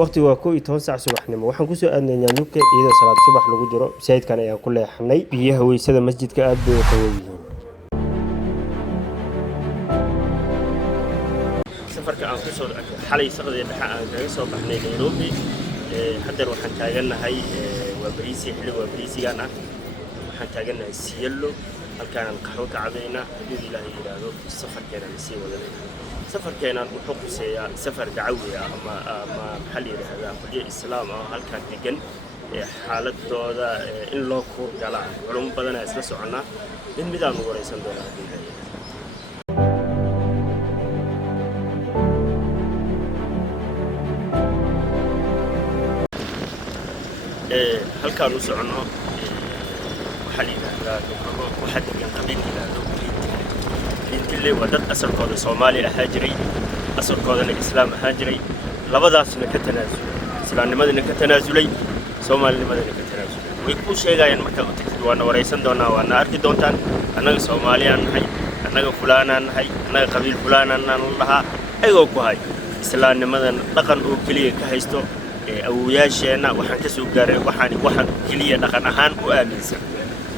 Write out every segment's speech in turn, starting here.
waqti waa 12 saac subaxnimo waxaan ku soo aadnay Nyaanyuke iyadoo salaad subax lagu jiro sayidkan ayaan ku leexnay biyaha weysada masjidka aad bay u qabow yihiin safarka aan ku soo xalay saqadii dhexe aan kaga soo baxnay Nairobi hadda waxaan taaganahay waa bariisigan ah waxaan taaganahay Cielo halkaan qaxwo ka cadeeyna hadii Ilaahay yiraahdo safarkeena si wadana safarkeena wuxuu quseeyaa safar dacawi ah ama maxalli yiraahdaa qoliye islaam ah halkaan degan xaaladooda in loo koor gala culum badan ay isla soconaa mid aan wareysan doonaa halkaan u socono maxalli yiraahdaa waxa degan qabiil yiraahdo اللي ودت أصل كود الصومالي أهاجري أصل كود الإسلام أهاجري لبضاس نكتنازل إسلام لماذا نكتنازلي صومالي لماذا نكتنازل ويكون شيء جاي المكان وتكتب وأنا ورئيسان دونا وأنا أركي دونتان أنا صومالي أنا هاي أنا فلان أنا هاي أنا قبيل فلان أنا الله أيوة كهاي إسلام لماذا لقن أوكلية كهيستو أو ياشينا وحن كسو جاري وحن كلية لقن أهان وآمنسا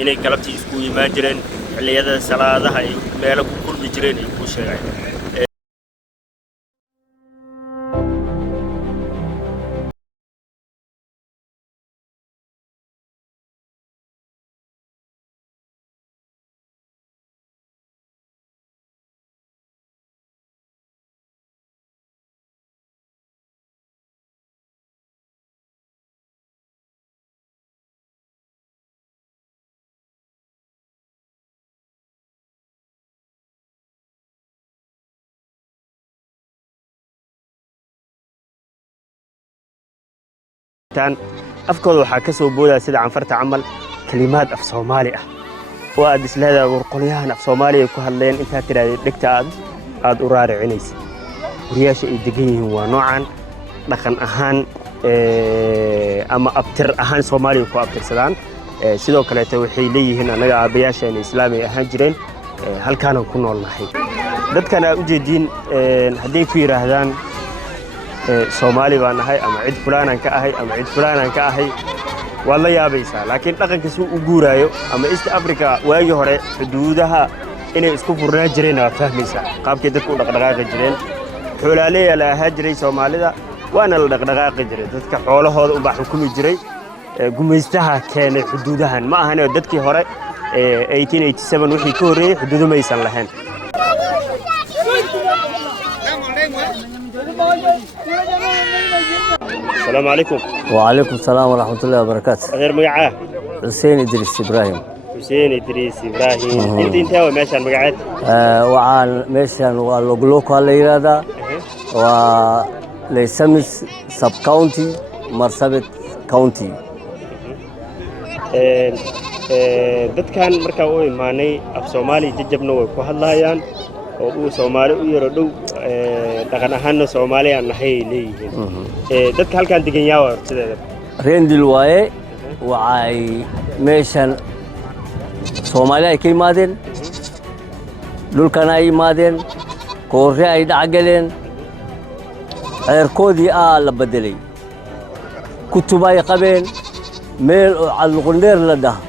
إني كلبتي إسكوي ماجرين اللي هذا سلاده هاي مالك كل بجرين يكون شيء كان أفكار وحكسوا بودا سيد عن فرت عمل كلمات أف صومالي وأدس لهذا ورقليها أف صومالي كهاللين أنت ترى دكتور عاد أورار عنيس ورياش الدقيق هو نوعا لكن أهان أما أبتر أهان صومالي وكو أبتر سلام سيدو كلا توحي لي هنا نجا بياش الإسلامي أهان جرين هل كانوا كنا الله حي دت كان أوجدين هدي في رهدان Soomaali baan ahay ama cid fulaan ka ahay ama cid fulaan ka ahay wala yaabaysa laakiin dhaqanka suu u guuraayo ama East Africa waagi hore xuduudaha inay isku furnaa jireen waa fahmaysa qaabkii dadku dhaqdhaqaaqi jireen xoolaaleeya la hajray Soomaalida waana la dhaqdhaqaaqi jiray dadka xoolahooda u baa xukumi jiray gumaystaha keenay xuduudahan ma ahan dadkii hore 1887 wixii ka horeeyay xuduudo maysan lahayn السلام عليكم. وعليكم السلام ورحمة الله وبركاته. غير مقعاه. حسين إدريس إبراهيم. حسين إدريس إبراهيم. أنت هو ماشان مقعد؟ وعن ماشان واللوكلوك اللي هذا وليسمس سب كاونتي مرسبة كاونتي. dad kan marka uu imaanay af Soomaali jajabna way ku hadlayaan oo uu Soomaali u yaro dhow dhaqan ahaan Soomaali aan nahay leeyihiin dadka halkaan degan yaa wartideeda rendil waaye waxay meeshan Soomaali ay ka yimaadeen dhulkan ay yimaadeen koorre ay dhacgaleen eerkoodii la bedelay kutub ay qabeen meel calqundeer la dhaha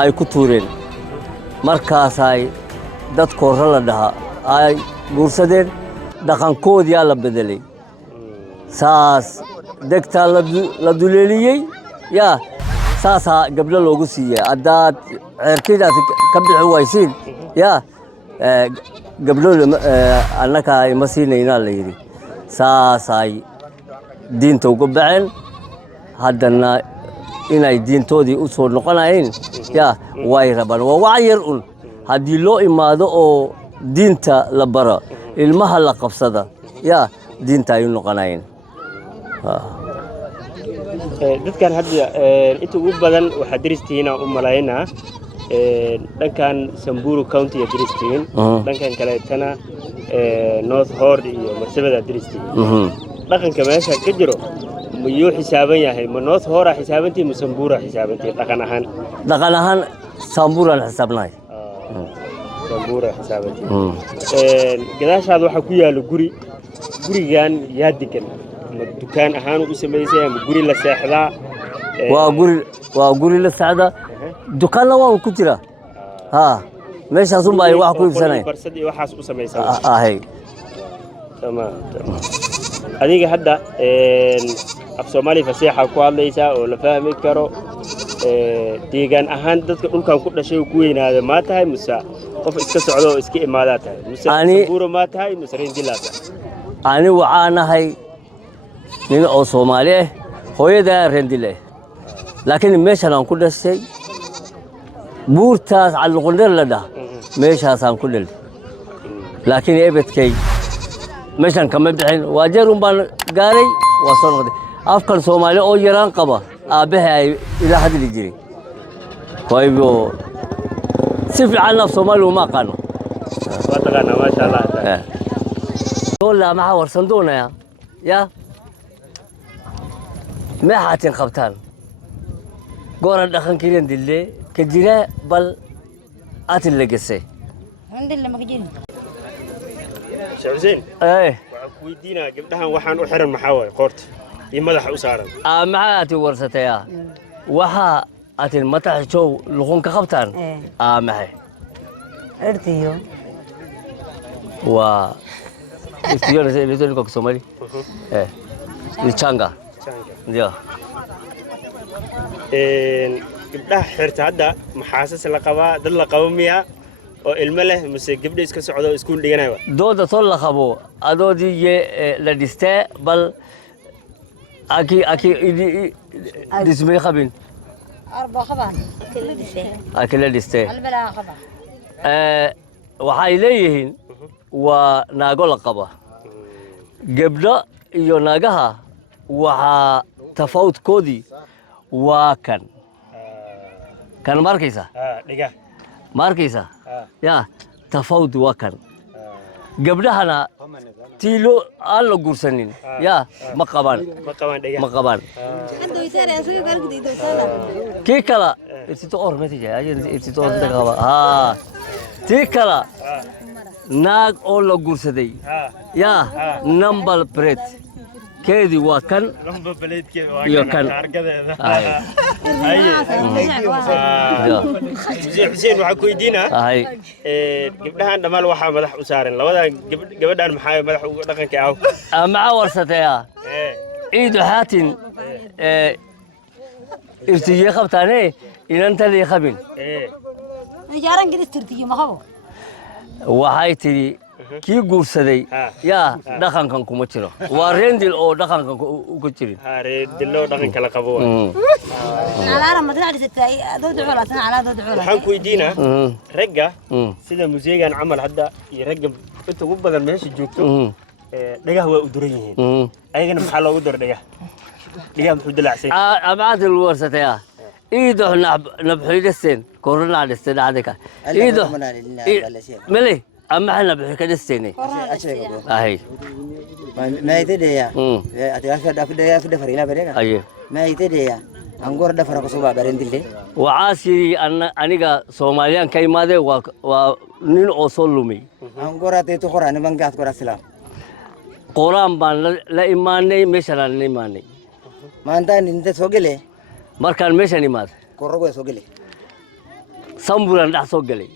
ay ku tuureen markaas ay dad koorre la dhaha ay guursadeen dhaqankoodii la bedelay saas degta la duleeliyay yaa saasa gabdho loogu siiyay adaad ceerkidaas ka bixi waysiin yaa gabdho annaka ay ma siinayna la yiri saasay diinta uga baxeen haddana inay diintoodii u soo noqonayeen yaa way rabaan waa wacyi un haddii loo imaado oo diinta la baro ilmaha la qabsada yaa diinta ay noqonayeen dadkan hadda inta ugu badan waxa diristiina u malaynaa dhankan Samburu County ee diristiin dhankan kale tana North Horde iyo Marsabada diristiin dhaqanka meesha ka jiro ma yoo xisaaban yahay ma North Horde xisaabantii ma Samburu xisaabantii dhaqan ahaan Samburu xisaabnay Samburu xisaabantii gadaashaad waxa ku yaalo gurigan yaa degan دكان أهانو أسميسة مقولي لساحدا وأقول للسعادة دكان لوان كتيرة ها ماشي أظن باي واحد كل سنة برسدي وحاس أسميسة هاي تمام هذيك حدا أف سومالي فسيحة كواليسا ولا فاهمي كرو deegaan ahaan dadka dhulkan ku dhashay ku weynaada ma tahay musa qof iska socdo iska imaada tahay musa buuro ma tahay musa reendilada ani waxaanahay nin oo Soomaali ah hooyada reendile laakiin meeshan aan ku dhashay buurtaas calqundar la dhaha meeshaas aan ku dhalay laakiin ebedkay meeshan kama bixin waa jeerun baan gaaray waa soo noqday afkan Soomaali oo yaraan qaba aabahay ila hadli jiray waybo si fiican af Soomaali uma qano wadagana ma sha Allah والله ما ورسن دونا يا ما حاتين خبطان قورا دخن كيرين دلي كجيرا بل آت اللي قسي عند اللي مقجين شيخ حسين ايه ويدينا قبلها وحان وحرن محاور قورت يمدح أسارا ما آتي ورستها يا وحا آتي المتح شو لغون كخبطان معي ارتيو و استيون اللي تقول لك سومالي ايه الشانغا يا gabdhaha xirta hadda maxaasas la qabaa dad la qabo miya oo ilmo leh mise gabdha iska socdo iskuul dhiganaya dooda tol la qabo adoodiye la dhistay bal aki dismay qabin أربعة خبان كل دستة aki la dhistay البلا خبان waxay leeyihiin waa naago la qaba gabdho iyo naagaha waxa tafawudkoodii waa kan markaysa dhiga markaysa ya tafawud waa kan gabdhahana tiilo aan la guursanin ya ma qabaan dhiga ma qabaan kii kala irtito or message ayay irtito or qaba tii kala naag oo la guursaday ya number plate keedi waa kan number plate ke waa iyo kan argadeeda Xuseen waxa ku weydiinaa gabdhahan dhamal waxa madax u saaran labada gabadhan maxay madax uga dhaqanka ah ma warsataya ciidu haatin irtiye qabtaane inanta li qabin جارن قد استرتي ما هو waxay tiri kii guursaday yaa dhaqankan kuma jiro waa reendil oo dhaqankan uga jirin reendilo dhaqanka la qabo على رمى تنعد ستاي دود علا سنة على دود علا waxaan ku weydiinaa ragga sida museegan camal hadda iyo ragga inta ugu badan meesha joogto dhagaha waa u duran yihiin ayagana maxaa loogu daro dhagaha muxuu dilaacsan amaad warsataya iido nabxidisten korona dhisten adaka iido mali ama nabxidisten ahay ما يتديا أتي فرينا برينا aye ما يتديا أنقور دفر قصوبة برندلي وعاسي aniga Soomaaliyan ka imaade waa nin oo soo lumay أنقور أتي تخور أنا بنقاط كور السلام quraan baan la imaanay meeshan la imaanay ما أنت أنت سوقلي markaan meeshan imaad كوربو سوقلي samburan dhax soo galay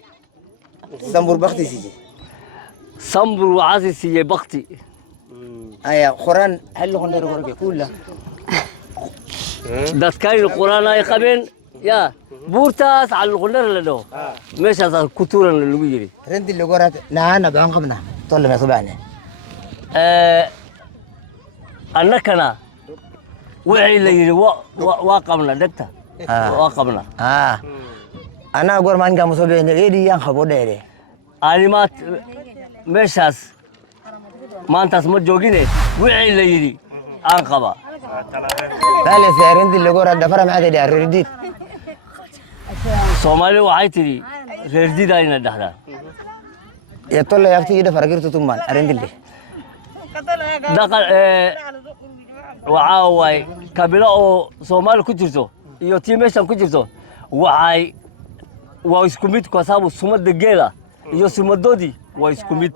سامبور بختي سيجي sambur waasi siiyay baqti أيا قرآن هل خندر كورك كله dadkaynu quraan ay qabeen ya buurtaas al qundar la dhaho meeshaas kuturan lagu yiri رندلي قرات نعنا بعنقبنا طول ما صبعنا annakana wixii la yiri waa qabna degta waa qabna أنا أقول ما نقام صبعنا إيدي ينخبو ديري animaad meeshaas maantaas ma joogine wixii la yiri aan qaba ثالث رندلي قرات دفر ما عاد رديد Soomaali waxay tiri reerdida ina dhaxdaa يطلع يفتي دفر غير تطمان رندلي dhaqan waxa way kabila oo Soomaali ku jirto iyo tii meeshan ku jirto waxay waa isku mid kwa sababu sumada geela iyo sumadoodii waa isku mid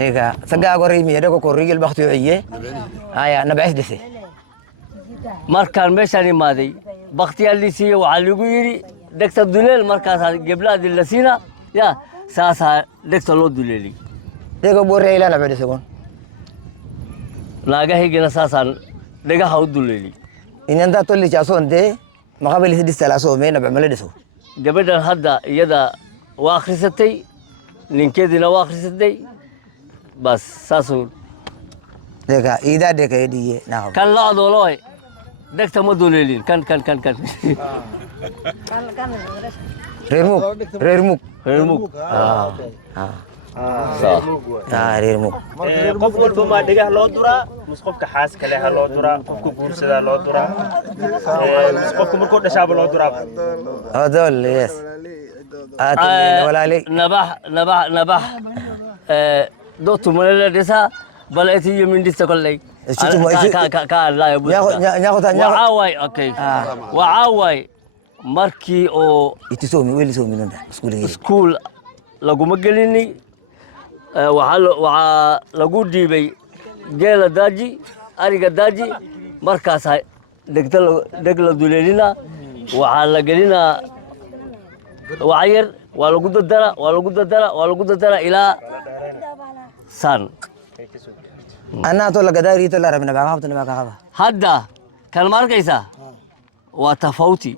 إيكا سجى قري ميدا كوري البخت يعيه هاي نبعث دسي markaan meeshaan imaaday baktiyaa la siiyey waxaa lagu yidhi dhegta duleel markaasaa geblaadi la siina yaa saasaa dhegta loo duleelay إيكا بوري إلى نبعث دسي naagahaygana saasaan dhegaha u duleelay إن أنت تقولي جاسون دي ما قبل يسدي السلاسو مين نبع ملدسو gabadhan hadda iyada waa akhrisatay ninkeediina waa akhrisatay bas saasuu إيكا إذا ديكا يدي نعم kan la adoolooy dhegta ma duleelin kan ريرموك ريرموك reermug ريرموك qof walba ma dhigaha loo duraa mise qofka xaaska leh ha loo duraa qofka guursadaa loo duraa mise qofka markuu dhashaaba loo duraa هذول يس ولا لي nabax dootu malala dhisa bal etiyo mindista kolley ka hadlaayo waxaa waay okay waxaa waay markii oo يتسومي ويلي سومي نوندا سكولي iskuul laguma gelini waxaa lagu dhiibay geela daaji ariga daaji markaasaa dheg la duleelina waxaa la gelinaa wacyar waa lagu dadara ilaa saan أنا أقول لك داري تلا ربنا بعقابتنا بعقابة hadda kan ma arkaysaa waa tafawti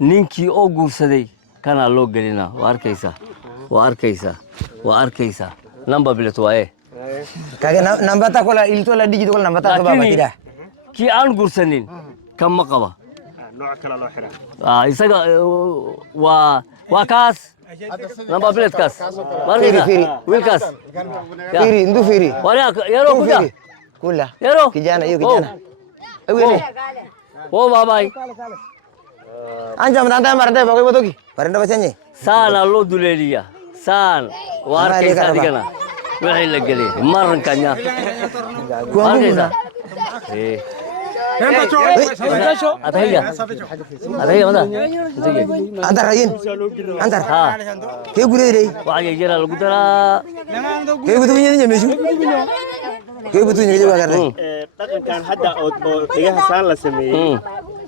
ninkii oo guursaday kanaa loo gelinaa waa arkaysaa number plate waaye كأجي نمبر تقول إلى تولا ديجي تقول نمبر تقول بابا كده kii aan guursanin kan ma qaba nooc kale loo xiraa isaga waa kaas number plate kaas ma arkaysaa Firi. wiilkaas فيري ندو فيري yaroo ندو kuda فيري كلها yaroo كجانا يو كجانا أوي oo baabay أنت من أنت مرة بقول بدوكي مرة بسنجي saana loo duleeliya saan waa arkaysaa adigana wixii la geliyay marankan yaa arkaysaa atahaya mada أنت راين أنت ha كيف قولي لي waxaa jira lagu daraa كيف بتويني نجى مشو كيف بتويني نجى وقرر dhaqankan hadda oo dhigaha saan la sameeyey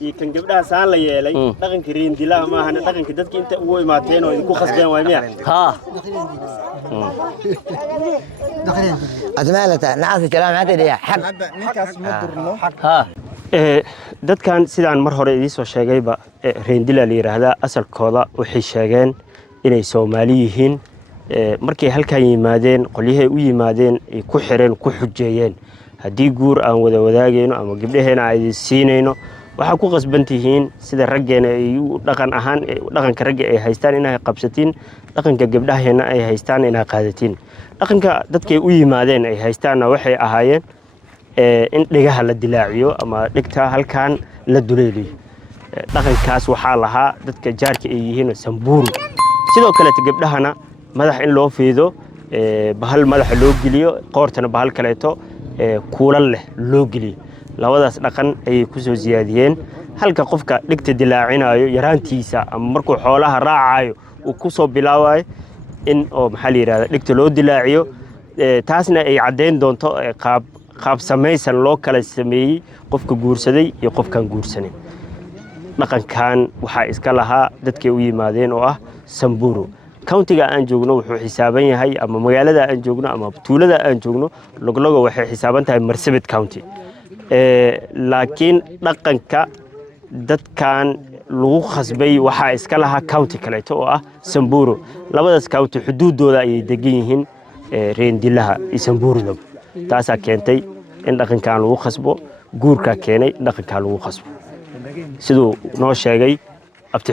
iyo kan gabdhaha saan la yeelay dhaqanka riindilaha maahan dhaqanka dadka inta ugu imaateen oo idinku khasbeen waay miya ha أتمنى نعرف الكلام هذا ده حق ha dadkan sidaan mar hore idiin soo sheegayba reendila la yiraahdaa asalkooda waxay sheegeen inay Soomaali yihiin markay halkan yimaadeen qolyahay u yimaadeen ay ku xireen ku xujeeyeen haddii guur aan wada wadaagayno ama gabdhaheena ay siinayno waxa ku qasbantihiin sida raggeena ay u dhaqan ahaan dhaqanka ragga ay haystaan inay qabsatiin dhaqanka gabdhaheena ay haystaan inay qaadatiin dhaqanka dadkay u yimaadeen ay haystaanna waxay ahaayeen in dhigaha la dilaaciyo ama dhigta halkan la duleeliyo dhaqankaas waxaa lahaa dadka jaarka ay yihiin Samburu sidoo kale gabdhahana madax in loo fiido bahal madaxa loo geliyo qoortana bahal kaleeto kuulal leh loo geliyo labadaas dhaqan ay ku soo ziyaadiyeen halka qofka dhigta dilaacinayo yaraantiisa ama markuu xoolaha raacayo uu ku soo bilaawayo in oo maxaa la yiraahdaa dhigta loo dilaaciyo taasna ay cadeyn doonto qaab samaysan loo kala sameeyay qofka guursaday iyo qofkan guursanin dhaqankan waxa iska lahaa dadkay u yimaadeen oo ah Samburu countiga aan joogno wuxuu xisaaban yahay ama magaalada aan joogno ama tuulada aan joogno loglogo waxay xisaaban tahay Marsabit County laakiin dhaqanka dadkan lagu khasbay waxa iska lahaa county kaleeto oo ah Samburu labadaas county xuduudooda ay degan yihiin reendilaha iyo Samburu taasaa keentay in dhaqankan lagu khasbo guurka keenay dhaqankan lagu khasbo sidoo noo sheegay abti